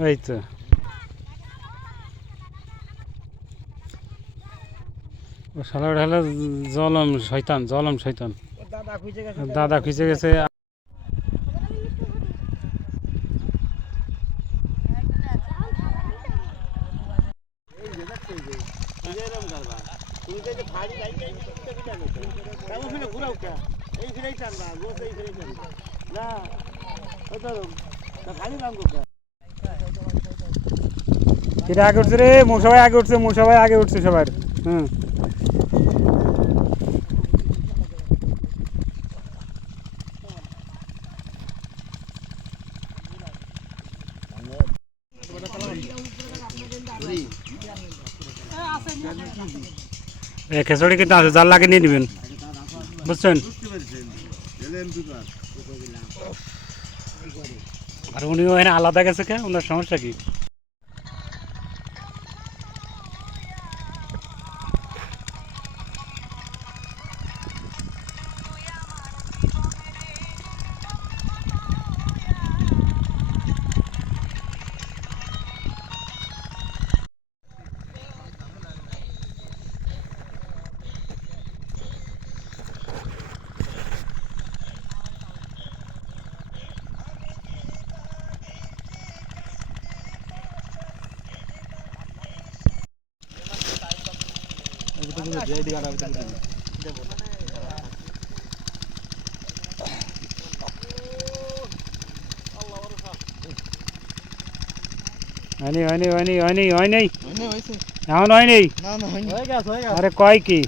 এই তো ও শালাটা হলো জলম শয়তান দাদা খুঁজে গেছে এটা আগে উঠছে রে সবাই আগে উঠছে সবাই আগে উঠছে সবার হুম খেসড়ি কিন্তু আছে জাল লাগে নিয়ে নেবেন বুঝছেন আর উনিও এখানে আলাদা গেছে কে ওনার সমস্যা কি হয়নি এখন হয়নি আরে কয় কি